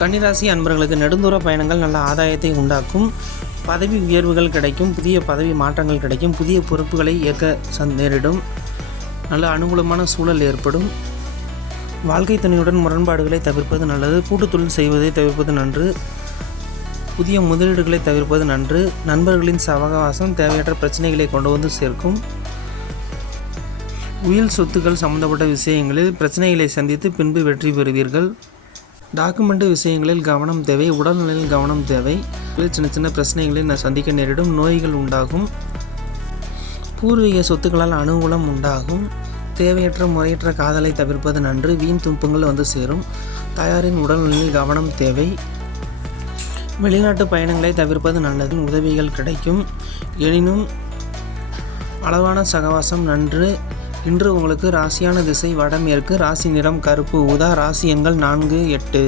கன்னிராசி அன்பர்களுக்கு நெடுந்தூர பயணங்கள் நல்ல ஆதாயத்தை உண்டாக்கும். பதவி உயர்வுகள் கிடைக்கும். புதிய பதவி மாற்றங்கள் கிடைக்கும். புதிய பொறுப்புகளை ஏற்க நேரிடும். நல்ல அனுகூலமான சூழல் ஏற்படும். வாழ்க்கை துணையுடன் முரண்பாடுகளை தவிர்ப்பது நல்லது. கூட்டுத்தொழில் செய்வதை தவிர்ப்பது நன்று. புதிய முதலீடுகளை தவிர்ப்பது நன்று. நண்பர்களின் சவகாசம் தேவையற்ற பிரச்சனைகளை கொண்டு வந்து சேர்க்கும். உயில் சொத்துக்கள் சம்பந்தப்பட்ட விஷயங்களில் பிரச்சனைகளை சந்தித்து பின்பு வெற்றி பெறுவீர்கள். டாக்குமெண்ட் விஷயங்களில் கவனம் தேவை. உடல்நிலையில் கவனம் தேவை. சின்ன சின்ன பிரச்சனைகளை சந்திக்க நேரிடும். நோய்கள் உண்டாகும். பூர்வீக சொத்துக்களால் அனுகூலம் உண்டாகும். தேவையற்ற முறையற்ற காதலை தவிர்ப்பது நன்று. வீண் துன்பங்கள் வந்து சேரும். தாயாரின் உடல்நிலையில் கவனம் தேவை. வெளிநாட்டு பயணங்களை தவிர்ப்பது நல்லது. உதவிகள் கிடைக்கும். எனினும் அளவான சகவாசம் நன்று. இன்று உங்களுக்கு ராசியான திசை வடமேற்கு. ராசி நிறம் கருப்பு ஊதா. ராசி எண்கள் 4, 8.